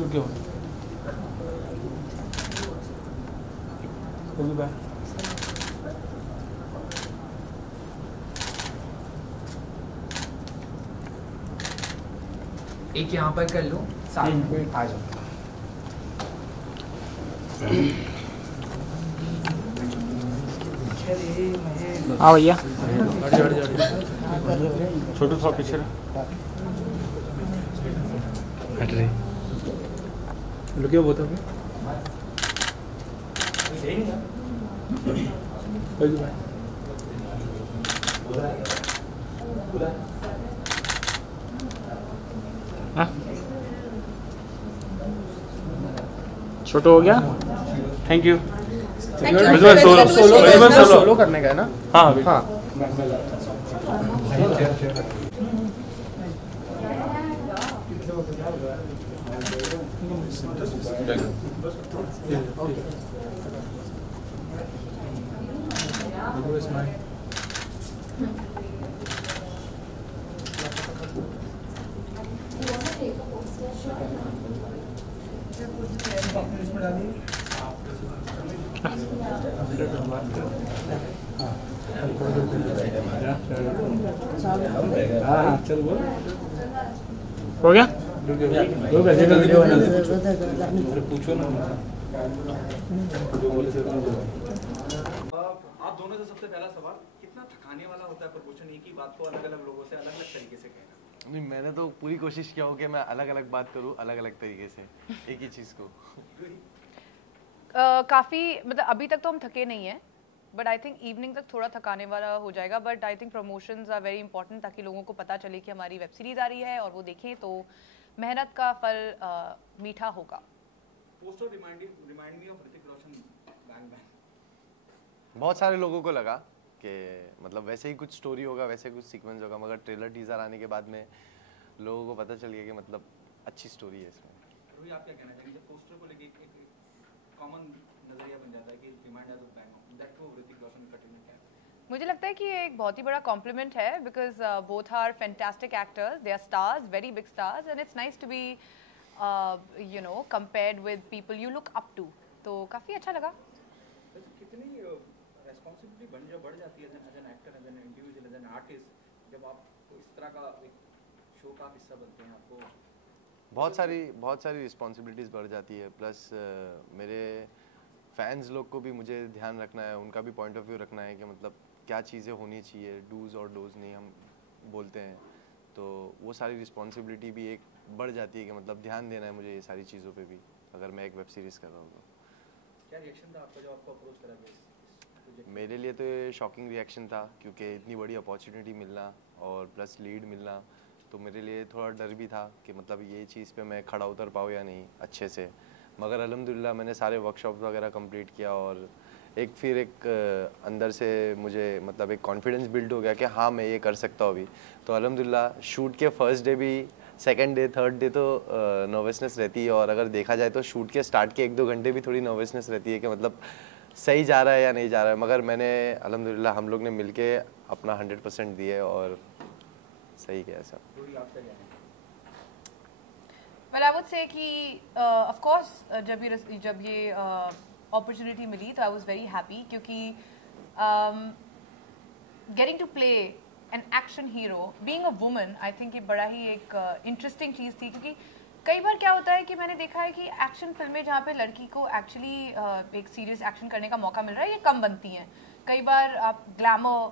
Shoot क्यों होगी bye. एक यहाँ पर कर लो, साथ में आ जाओ। हाँ भैया छोटू सा पीछे हट रही लुके बहुत है छोटू हो गया। Thank you. सोलो करने का है ना? हाँ हाँ। चल बोल हो गया। पूछो ना आप दोनों से सबसे पहला सवाल, कितना थकाने वाला होता है प्रमोशन एक ही बात को अलग अलग लोगों से अलग अलग तरीके से कहना? नहीं, मैंने तो पूरी कोशिश किया हो कि मैं अलग अलग बात करूं अलग अलग तरीके से एक ही चीज़ को। काफ़ी मतलब अभी तक तो हम थके नहीं हैं, बट आई थिंक इवनिंग तक थोड़ा थकाने वाला हो जाएगा। But I think promotions are very important ताकि लोगों को पता चले कि हमारी वेब सीरीज आ रही है और वो देखें तो मेहनत का फल मीठा होगा। Poster remind me of Hrithik Roshan, bang bang. बहुत सारे लोगों को लगा कि मतलब वैसे ही कुछ स्टोरी होगा, वैसे कुछ सीक्वेंस होगा, मगर ट्रेलर टीजर आने के बाद में लोगों को पता चल गया कि मतलब अच्छी स्टोरी है इसमें। रूही, आप क्या कहना चाहेंगे? जब पोस्टर को लेके एक कॉमन नजरिया बन जाता है कि remind of bang that to Hrithik Roshan cutting क्या है? मुझे लगता है कि ये एक बहुत ही बड़ा कॉम्प्लीमेंट है because both are fantastic actors, they are stars, very big stars, and it's nice to be you know compared with people you look up to, तो काफ़ी अच्छा लगा। कितनी रेस्पॉन्सिबिलिटी बढ़ जाती है as an actor, as an individual, as an artist, जब आप इस तरह का एक शो का हिस्सा बनते हैं? आपको बहुत सारी रिस्पॉन्सिबिलिटीज़ बढ़ जाती है, प्लस मेरे फैंस लोग को भी मुझे ध्यान रखना है, उनका भी पॉइंट ऑफ व्यू रखना है कि मतलब क्या चीज़ें होनी चाहिए, डूज और डोज नहीं हम बोलते हैं, तो वो सारी रिस्पॉन्सिबिलिटी भी एक बढ़ जाती है कि मतलब ध्यान देना है मुझे ये सारी चीज़ों पे भी, अगर मैं एक वेब सीरीज़ कर रहा हूँ तो। क्या रिएक्शन था आपका जब आपको अप्रोच करा गया? मेरे लिए तो ये शॉकिंग रिएक्शन था क्योंकि इतनी बड़ी अपॉर्चुनिटी मिलना और प्लस लीड मिलना, तो मेरे लिए थोड़ा डर भी था कि मतलब ये चीज़ पे मैं खड़ा उतर पाऊँ या नहीं अच्छे से, मगर अल्हम्दुलिल्लाह मैंने सारे वर्कशॉप वगैरह कंप्लीट किया और एक अंदर से मुझे मतलब एक कॉन्फिडेंस बिल्ड हो गया कि हाँ मैं ये कर सकता हूँ अभी। तो अल्हम्दुलिल्लाह शूट के फर्स्ट डे भी, सेकंड डे, थर्ड डे तो नर्वसनेस रहती है, और अगर देखा जाए तो शूट के स्टार्ट के 1-2 घंटे भी थोड़ी नर्वसनेस रहती है कि मतलब सही जा रहा है या नहीं जा रहा है, मगर मैंने अल्हम्दुलिल्लाह हम लोग ने मिलके अपना 100% दिए और सही किया सब। Well, I would say कि of course जब ये opportunity मिली तो I was very happy क्योंकि getting to play an action hero, being a woman, I think ये बड़ा ही एक interesting चीज़ थी, क्योंकि कई बार क्या होता है कि मैंने देखा है कि एक्शन फिल्में जहाँ पे लड़की को एक्चुअली एक सीरियस एक्शन करने का मौका मिल रहा है ये कम बनती हैं। कई बार आप ग्लैमर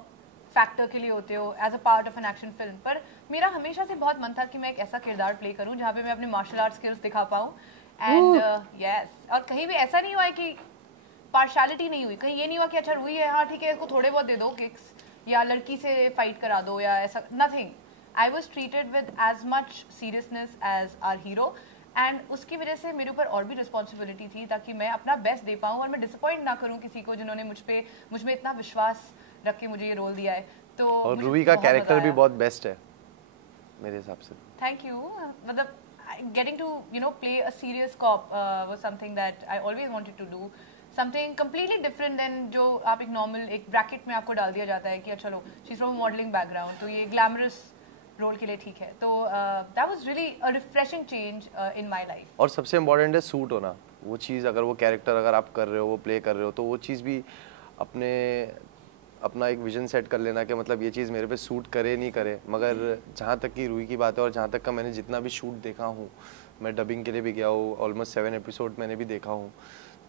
फैक्टर के लिए होते हो as a part of an action film, पर मेरा हमेशा से बहुत मन था कि मैं एक ऐसा किरदार प्ले करूं जहाँ पे मैं अपने मार्शल आर्ट स्किल्स दिखा पाऊँ एंड यस, और कहीं भी ऐसा नहीं हुआ है कि पार्शलिटी नहीं हुई, कहीं ये नहीं हुआ कि अच्छा रूही है हाँ ठीक है इसको थोड़े बहुत दे दो किक्स या लड़की से फाइट करा दो या ऐसा, nothing. I was treated with as much seriousness as our hero and उसकी वजह से मेरे ऊपर और भी रिस्पॉन्सिबिलिटी थी ताकि मैं अपना बेस्ट दे पाऊँ और मैं डिसअपॉइंट ना करूँ किसी को जिन्होंने मुझ में इतना विश्वास रख के मुझे ये रोल दिया है। तो और रूही का कैरेक्टर भी बहुत बेस्ट है मेरे हिसाब से। Thank you. मतलब getting to play a serious cop was something that I always wanted to do, something completely different than जो आप एक नॉर्मल एक ब्रैकेट में आपको डाल दिया जाता है कि चलो she's from a modeling background, तो ये ग्लैमरस रोल के लिए ठीक है. तो that was really a refreshing change in my life. और सबसे इम्पोर्टेंट है सूट होना. वो चीज़ अगर वो कैरेक्टर अगर आप कर रहे हो, वो प्ले कर रहे हो, तो वो चीज़ भी अपना एक विजन सेट कर लेना कि मतलब ये चीज़ मेरे पे सूट करे नहीं करे. मगर जहाँ तक की रूही की बात है और जहाँ तक का मैंने जितना भी शूट देखा हूँ, मैं डबिंग के लिए भी गया हूँ, ऑलमोस्ट 7 एपिसोड मैंने भी देखा हूँ.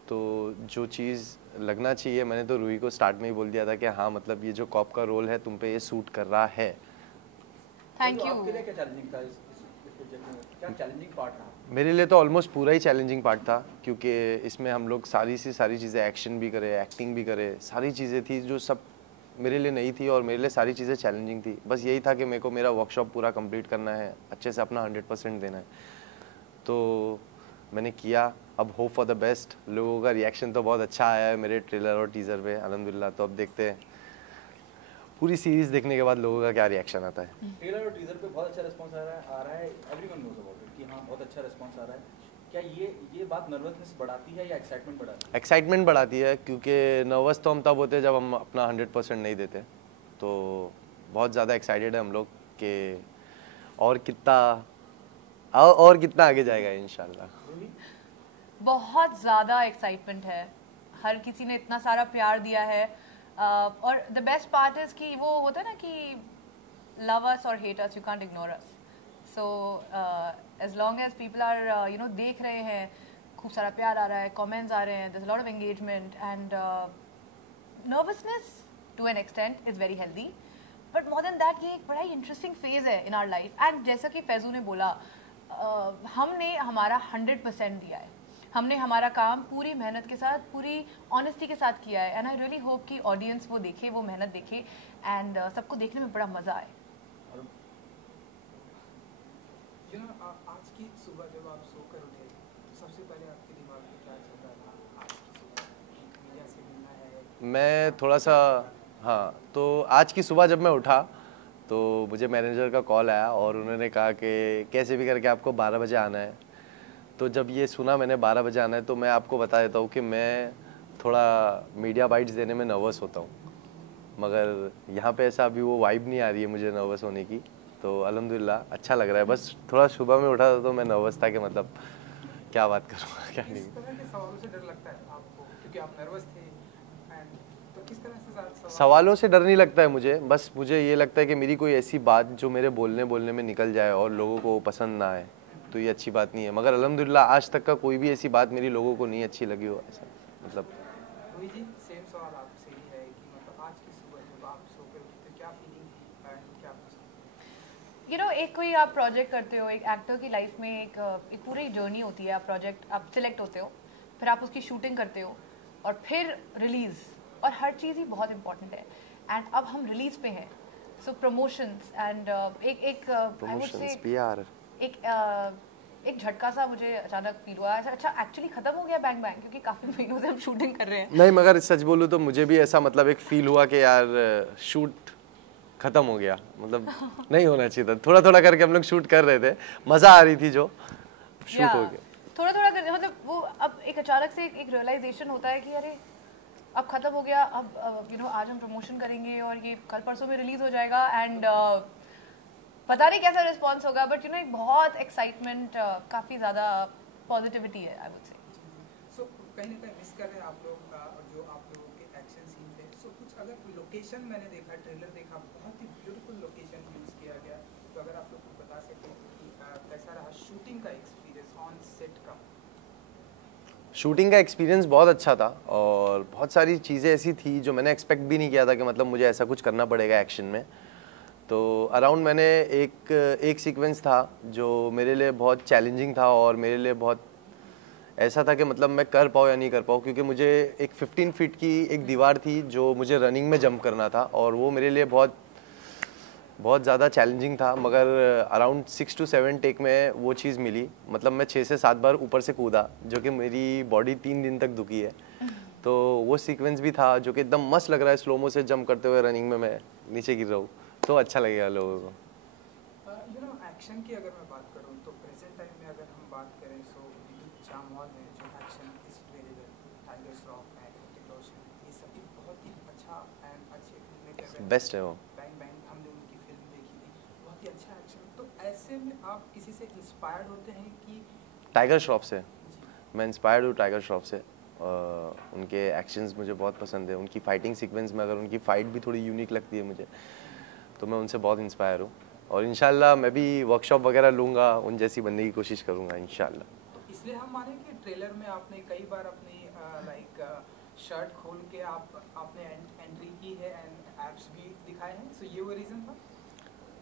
तो जो चीज़ लगना चाहिए, मैंने तो रूही को स्टार्ट में ही बोल दिया था कि हाँ मतलब ये जो कॉप का रोल है तुम पे ये सूट कर रहा है. Thank you. आपके लिए क्या चैलेंजिंग था इस प्रोजेक्ट में? क्या चैलेंजिंग पार्ट रहा? मेरे लिए तो ऑलमोस्ट पूरा ही चैलेंजिंग पार्ट था, क्योंकि इसमें हम लोग सारी चीज़ें, एक्शन भी करे, एक्टिंग भी करे, सारी चीज़ें थी जो सब मेरे लिए नई थी और मेरे लिए सारी चीज़ें चैलेंजिंग थी. बस यही था कि मेरे को मेरा वर्कशॉप पूरा कंप्लीट करना है, अच्छे से अपना 100% देना है. तो मैंने किया. अब होप फॉर द बेस्ट. लोगों का रिएक्शन तो बहुत अच्छा आया है मेरे ट्रेलर और टीज़र पे, अल्हम्दुलिल्लाह. तो अब देखते हैं पूरी सीरीज़ देखने के बाद लोगों का क्या रिएक्शन आता है. ट्रेलर और टीजर पे बहुत अच्छा रिस्पांस आ रहा है. एवरीवन नोज अबाउट इट कि हाँ बहुत अच्छा रिस्पांस आ रहा है. क्या ये बात नर्वसनेस बढ़ाती है या एक्साइटमेंट बढ़ाती है? एक्साइटमेंट बढ़ाती है, क्योंकि नर्वस तो हम तब होते हैं जब हम अपना 100% नहीं देते. तो बहुत ज़्यादा एक्साइटेड है हम लोग कि और कितना आगे जाएगा इंशाल्लाह. बहुत ज़्यादा एक्साइटमेंट है. हर किसी ने इतना सारा प्यार दिया है. और द बेस्ट पार्ट इज़ कि वो होता है ना कि लव अस और hate us, you can't ignore us. So as long as people are देख रहे हैं, खूब सारा प्यार आ रहा है, कमेंट्स आ रहे हैं, there is a lot of engagement and nervousness to an extent is very healthy. But more than that ये एक बड़ा ही इंटरेस्टिंग फेज है इन आवर लाइफ. एंड जैसा कि फैजू ने बोला, हमने हमारा 100% दिया है. हमने हमारा काम पूरी मेहनत के साथ, पूरी ऑनेस्टी के साथ किया है. एंड आई रियली होप कि ऑडियंस वो देखे, वो मेहनत देखे एंड सबको देखने में बड़ा मज़ा आए. आज की सुबह जब आप सोकर उठे, सबसे पहले आपके दिमाग में क्या चल रहा था? आज की सुबह मीडिया से मिलना है. मैं थोड़ा सा हाँ, तो आज की सुबह जब मैं उठा तो मुझे मैनेजर का कॉल आया और उन्होंने कहा कि कैसे भी करके आपको 12 बजे आना है. तो जब ये सुना मैंने 12 बजे आना है, तो मैं आपको बता देता हूँ कि मैं थोड़ा मीडिया बाइट्स देने में नर्वस होता हूँ. मगर यहाँ पे ऐसा अभी वो वाइब नहीं आ रही है मुझे नर्वस होने की. तो अल्हम्दुलिल्लाह अच्छा लग रहा है. बस थोड़ा सुबह में उठा था तो मैं नर्वस था कि मतलब क्या बात करूँगा क्या नहीं. किस तरह के सवालों से डर लगता है आपको, क्योंकि आप नर्वस थे? एंड तो किस तरह से सवालों से डर नहीं लगता है मुझे. बस मुझे ये लगता है कि मेरी कोई ऐसी बात जो मेरे बोलने में निकल जाए और लोगों को पसंद ना आए, तो ये अच्छी बात नहीं है. मगर अल्हम्दुलिल्लाह आज तक का कोई भी ऐसी बात मेरी लोगों को नहीं अच्छी लगी हो. ऐसा मतलब रोहित जी, सेम सवाल आपसे ही है कि मतलब आज की सुबह जब आप सोकर उठे तो क्या फीलिंग थी एंड क्या पसंद? एक कोई आप प्रोजेक्ट करते हो, एक एक्टर की लाइफ में एक पूरी जर्नी होती है. आप सिलेक्ट होते हो, फिर आप उसकी शूटिंग करते हो और फिर रिलीज़, और हर चीज़ ही बहुत इंपॉर्टेंट है. एंड अब हम रिलीज पे हैं, सो प्रमोशंस एंड एक झटका सा मुझे अचानक फील हुआ. अच्छा एक्चुअली खत्म हो गया बैंग बैंग, क्योंकि काफी महीनों से हम शूटिंग कर रहे हैं. नहीं, मगर सच बोलूँ तो मुझे भी ऐसा मतलब एक फील हुआ कि यार शूट खत्म हो गया. मतलब नहीं होना चाहिए था. थोड़ा थोड़ा करके हम लोग शूट कर रहे थे, मजा आ रही थी, जो शूट हो गया. थोड़ा थोड़ा करके मतलब वो अब एक अचानक से एक रियलाइजेशन होता है कि अरे अब खत्म हो गया. अब आज हम प्रमोशन करेंगे और ये कल परसों में रिलीज हो जाएगा. एंड पता नहीं कैसा रिस्पांस होगा, बट एक बहुत एक्साइटमेंट, काफ़ी ज़्यादा पॉजिटिविटी है आई वुड से. सो कहीं ना कहीं मिस कर रहे हैं आप लोग जो आप लोगों के एक्शन सीन थे. सो कुछ अगर लोकेशन मैंने देखा, ट्रेलर देखा, बहुत ही ब्यूटीफुल लोकेशन यूज़ किया गया. तो अगर आप लोग को बता सकें कि कैसा रहा शूटिंग का एक्सपीरियंस ऑन सेट का? शूटिंग का एक्सपीरियंस बहुत अच्छा था और बहुत सारी चीज़ें ऐसी थी जो मैंने एक्सपेक्ट भी नहीं किया था कि मतलब मुझे ऐसा कुछ करना पड़ेगा एक्शन में. तो अराउंड मैंने एक सीक्वेंस था जो मेरे लिए बहुत चैलेंजिंग था और मेरे लिए बहुत ऐसा था कि मतलब मैं कर पाऊँ या नहीं कर पाऊँ, क्योंकि मुझे एक 15 फीट की एक दीवार थी जो मुझे रनिंग में जंप करना था और वो मेरे लिए बहुत ज़्यादा चैलेंजिंग था. मगर अराउंड 6 to 7 टेक में वो चीज़ मिली. मतलब मैं 6 से 7 बार ऊपर से कूदा, जो कि मेरी बॉडी 3 दिन तक दुखी है. तो वो सीक्वेंस भी था जो कि एकदम मस्त लग रहा है. स्लोमो से जंप करते हुए रनिंग में मैं नीचे गिर रहा हूँ, तो अच्छा लगेगा लोगों को. एक्शन की अगर मैं बात करूँ तो प्रेजेंट टाइम में अगर हम बात करें सो विद्युत जामवाल है जो action is very well, tiger Shroff है, ऋतिक रोशन, ये सभी बहुत ही अच्छा एंड अच्छे फिल्म बेस्ट है वो. बैंग बैंग हमने उनकी फिल्म देखी थी, बहुत ही अच्छा ऐसे में आप किसी से इंस्पायर्ड होते हैं कि टाइगर श्रॉफ से मैं इंस्पायर्ड हूँ, टाइगर श्रॉफ से। उनके एक्शंस मुझे बहुत पसंद है, उनकी फाइटिंग सीक्वेंस में अगर उनकी फ़ाइट भी थोड़ी यूनिक लगती है मुझे, तो मैं उनसे बहुत इंस्पायर हूँ। और इंशाल्लाह मैं भी वर्कशॉप वगैरह लूँगा, उन जैसी बनने की कोशिश करूँगा इंशाल्लाह। तो इसलिए हम माने कि ट्रेलर में आपने कई बार अपनी शर्ट खोल के आपने एंट्री की है एंड एब्स भी दिखाए हैं, सो ये वो रीज़न था?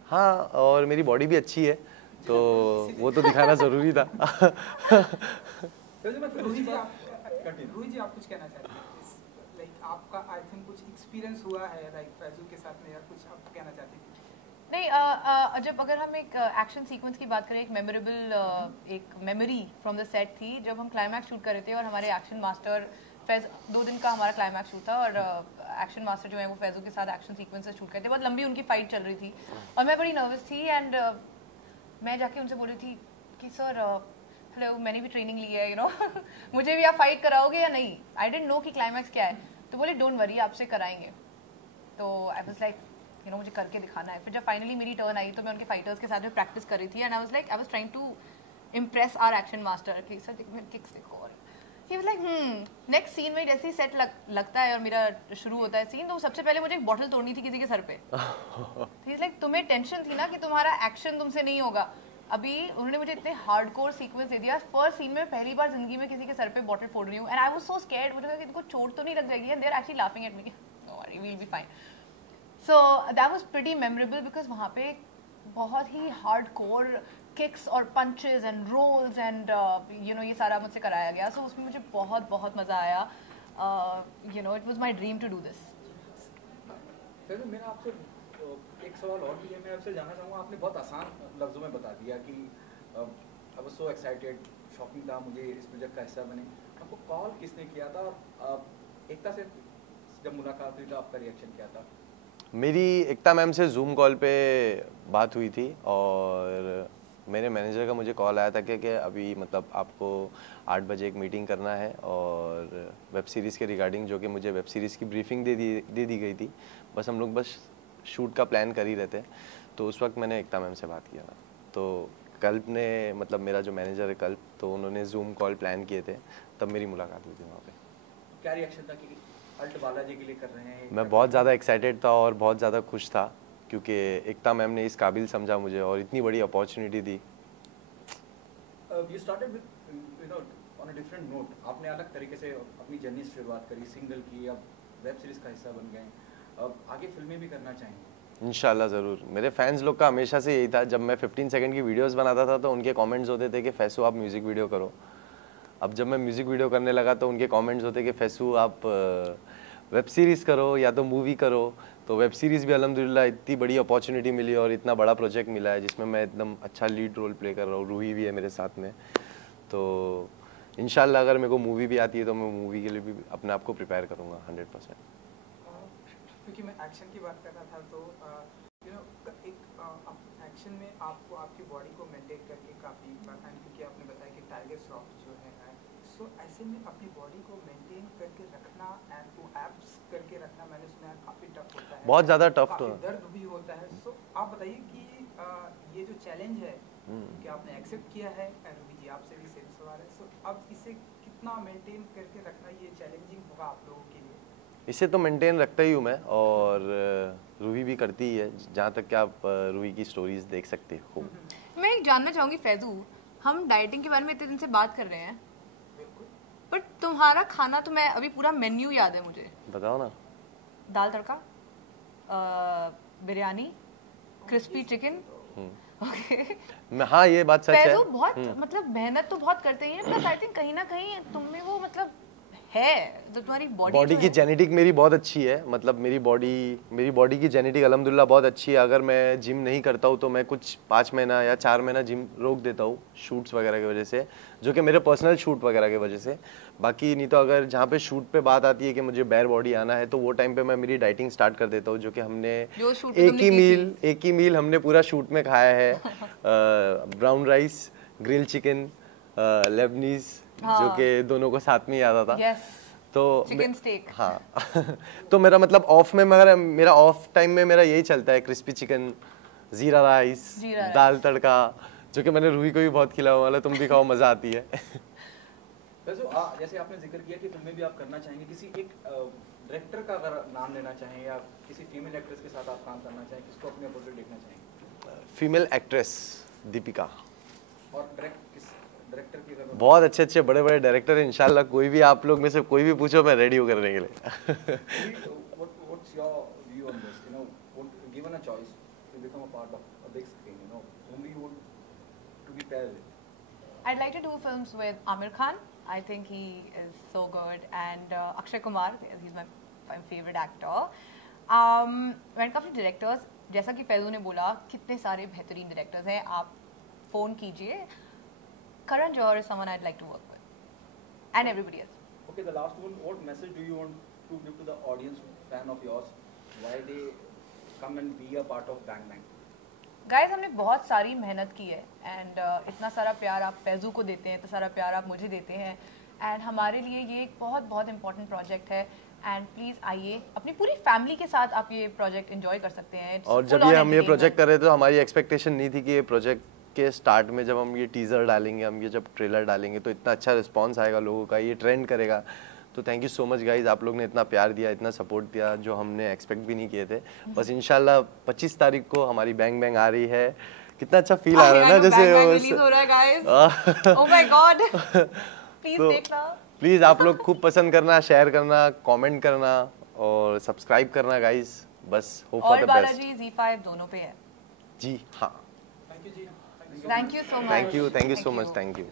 हाँ, और मेरी बॉडी भी अच्छी है तो वो तो दिखाना ज़रूरी था। रूही जी आप कुछ कहना चाहते हैं? लाइक आपका आई थिंक कुछ एक्सपीरियंस हुआ है लाइक फैजू के साथ में, या कुछ आप कहना चाहते हैं? नहीं, जब अगर हम एक एक्शन सीक्वेंस की बात करें, एक मेमोरेबल एक मेमोरी फ्रॉम द सेट थी जब हम क्लाइमैक्स शूट कर रहे थे और हमारे एक्शन मास्टर फैज 2 दिन का हमारा क्लाइमैक्स शूट था और एक्शन मास्टर जो है वो फैजू के साथ एक्शन सीक्वेंसेस शूट करते थे। बहुत लंबी उनकी फाइट चल रही थी और मैं बड़ी नर्वस थी एंड मैं जाके उनसे बोल रही थी कि सर हेलो, मैंने भी ट्रेनिंग ली है, यू नो मुझे भी आप फाइट कराओगे या नहीं? आई डिडंट नो कि क्लाइमैक्स क्या है। तो बोले डोंट वरी, आपसे कराएंगे। तो I was like you know मुझे करके दिखाना है। फिर जब फाइनली मेरी टर्न आई तो मैं उनके फाइटर्स के साथ में प्रैक्टिस कर रही थी and I was trying to impress our action master कि सर किक्स देखो। और he was like next scene में जैसे ही सेट लगता है और मेरा शुरू होता है सीन, तो सबसे पहले मुझे एक बॉटल तोड़नी थी किसी के सर पे। ही इज लाइक तुम्हें टेंशन थी ना कि तुम्हारा एक्शन तुमसे नहीं होगा। अभी उन्होंने मुझे इतने हार्डकोर सीक्वेंस दे दिया। फर्स्ट सीन में पहली बार जिंदगी में किसी के सर पे बॉटल फोड़ रही हूँ and I was so scared. मुझे लगा कि इनको चोट तो नहीं लग जाएगी and they are actually laughing at me. No worry, we will be fine. So that was pretty memorable because वहाँ पे बहुत ही हार्डकोर किक्स और punches and rolls and you know ये सारा मुझसे कराया गया। सो उसमें मुझे बहुत बहुत मज़ा आया। You know it was my dream to do this. फिर मेरा आपसे एक सवाल और भी है, मैं आपसे जानना चाहूँगा। आपने बहुत आसान लफ्ज़ों में बता दिया कि आई वाज सो एक्साइटेड, शॉकिंग था मुझे इस प्रोजेक्ट का हिस्सा बने। आपको कॉल किसने किया था और एकता से जब मुलाकात हुई तो आपका रिएक्शन क्या था? मेरी एकता मैम से जूम कॉल पे बात हुई थी और मेरे मैनेजर का मुझे कॉल आया था कि अभी मतलब आपको 8 बजे एक मीटिंग करना है और वेब सीरीज़ के रिगार्डिंग, जो कि मुझे वेब सीरीज़ की ब्रीफिंग दे दी गई थी। बस हम लोग बस शूट का प्लान कर ही रहे थे। तो उस वक्त मैंने एकता मैम से बात किया था। तो कल्प ने मतलब मेरा जो मैनेजर है कल्प, तो उन्होंने जूम कॉल प्लान किए थे, तब मेरी मुलाकात हुई थी वहाँ पे। क्या रिएक्शन था कि अल्ट बालाजी के लिए कर रहे हैं? मैं बहुत ज़्यादा एक्साइटेड था और बहुत ज़्यादा खुश था क्योंकि एकता मैम ने इस काबिल समझा मुझे और इतनी बड़ी opportunity the. You started with, you know, on a different note. आपने अलग तरीके से अपनी जर्नी से शुरुआत करी, सिंगल की, अब वेब सीरीज़ का हिस्सा बन गए, अब आगे फिल्में भी करना चाहेंगे? इंशाल्लाह ज़रूर। मेरे फैंस लोग का हमेशा से यही था, जब मैं 15 सेकंड की वीडियोस बनाता था तो उनके कमेंट्स होते थे कि फैसू आप म्यूज़िक वीडियो करो। अब जब मैं म्यूज़िक वीडियो करने लगा तो उनके कमेंट्स होते कि फैसू आप वेब सीरीज़ करो या तो मूवी करो। तो वेब सीरीज़ भी अल्हम्दुलिल्लाह इतनी बड़ी अपॉर्चुनिटी मिली और इतना बड़ा प्रोजेक्ट मिला है जिसमें मैं एकदम अच्छा लीड रोल प्ले कर रहा हूँ। रूही भी है मेरे साथ में। तो इंशाल्लाह अगर मेरे को मूवी भी आती है तो मैं मूवी के लिए भी अपने आप को प्रिपेयर करूँगा 100%। क्योंकि मैं एक्शन की बात कर रहा था तो यू नो एक एक्शन में आपको आपकी बॉडी को मेंटेन करके काफ़ी एंड क्योंकि आपने बताया कि टाइगर श्रॉफ जो है सो ऐसे में अपनी बॉडी को मेंटेन करके रखना एंड वो एब्स करके रखना, मैंने सुना है काफ़ी टफ होता है, बहुत ज़्यादा टफ, काफ़ी दर्द भी होता है। सो आप बताइए कि ये जो चैलेंज है कि आपने एक्सेप्ट किया है एंड जी आपसे भी सेम सवाल है, सो अब इसे कितना मेंटेन करके रखना ये चैलेंजिंग होगा आप लोगों के लिए? इसे तो मेंटेन रखता ही हूँ मैं और रूही भी करती ही है, जहाँ तक कि आप रूही की स्टोरीज देख सकते हो। मैं एक जानना चाहूँगी फैजू, हम डाइटिंग के बारे में इतने दिन से बात कर रहे हैं, बट तुम्हारा खाना तो मैं अभी पूरा मेन्यू याद है मुझे। बताओ ना। दाल तड़का, बिरयानी, क्रिस्पी चिकन। मैं हाँ ये बात सच है। बहुत मतलब मेहनत तो बहुत करते हैं, प्लस आई थिंक कहीं ना कहीं तुम में वो मतलब है जो तुम्हारी बॉडी की जेनेटिक मेरी बहुत अच्छी है। मतलब मेरी बॉडी की जेनेटिक अल्हम्दुलिल्लाह बहुत अच्छी है। अगर मैं जिम नहीं करता हूँ तो मैं कुछ 5 महीना या 4 महीना जिम रोक देता हूँ शूट्स वगैरह की वजह से, जो कि मेरे पर्सनल शूट वगैरह की वजह से। बाकी नहीं तो अगर जहाँ पे शूट पे बात आती है कि मुझे बेयर बॉडी आना है तो वो टाइम पे मैं मेरी डाइटिंग स्टार्ट कर देता हूँ, जो कि हमने एक ही मील हमने पूरा शूट में खाया है। Brown rice, grill chicken, Lebanese, जो कि दोनों को साथ में ही आता था। तो चिकन स्टेक। हाँ तो मेरा मतलब ऑफ में मेरा ऑफ टाइम में मेरा यही चलता है, क्रिस्पी चिकन, जीरा राइस, जीरा राइस। दाल तड़का, जो कि मैंने रूही को भी बहुत खिलाया वाला, तुम भी खाओ, मज़ा आती है। वैसे जैसे आपने जिक्र किया कि फिल्में भी आप करना चाहेंगे, किसी एक डायरेक्टर का अगर नाम लेना चाहें या किसी फीमेल एक्ट्रेस के साथ आप काम करना चाहें, किसको अपने अपोजिट देखना चाहेंगे? Female actress Deepika. और डायरेक्टर की अगर बहुत अच्छे अच्छे बड़े बड़े डायरेक्टर हैं, इंशाल्लाह कोई भी आप लोग में से कोई भी पूछो, मैं रेडी हूँ करने के लिए। what's your view on this? You know, given a choice to become a part of a big screen, you know, whom you would to be paired with? I'd like to do films with Amir Khan. I think he is so good, and Akshay Kumar. He's my favorite actor. When it comes to directors, जैसा कि फैजू ने बोला, कितने सारे बेहतरीन directors हैं, आप phone कीजिए. Karan Johar is someone I'd like to work with, and everybody else. Okay, the last one. What message do you want to give to the audience, fan of yours, why they come and be a part of Bang Bang? Guys, हमने बहुत सारी मेहनत की है and इतना सारा प्यार आप फैजू को देते हैं, इतना सारा प्यार आप मुझे देते हैं, एंड हमारे लिए ये एक बहुत बहुत इंपॉर्टेंट प्रोजेक्ट है. एंड प्लीज़ आइए, अपनी पूरी फैमिली के साथ आप ये प्रोजेक्ट एंजॉय कर सकते हैं. और जब ये हम ये प्रोजेक्ट कर रहे थे तो हमारी एक्सपेक्टेशन नहीं थी कि ये प्रोजेक्ट के स्टार्ट में जब हम ये टीज़र डालेंगे, हम ये जब ट्रेलर डालेंगे तो इतना अच्छा रिस्पॉन्स आएगा लोगों का, ये ट्रेंड करेगा. तो thank you so much guys, आप लोग ने इतना प्यार दिया, इतना सपोर्ट दिया, जो हमने एक्सपेक्ट भी नहीं किए थे. बस इंशाल्लाह 25 तारीख को हमारी बैंग बैंग आ रही है. कितना अच्छा फील आ रहा है ना, जैसे रिलीज हो रहा है guys. Oh my God, please देखना. प्लीज़ आप लोग खूब पसंद करना, शेयर करना, कमेंट करना और सब्सक्राइब करना गाइज. बस होप फॉर और द बेस्ट. बालाजी ZEE5 दोनों पे है. जी हाँ, thank you so much. Thank you so much, thank you.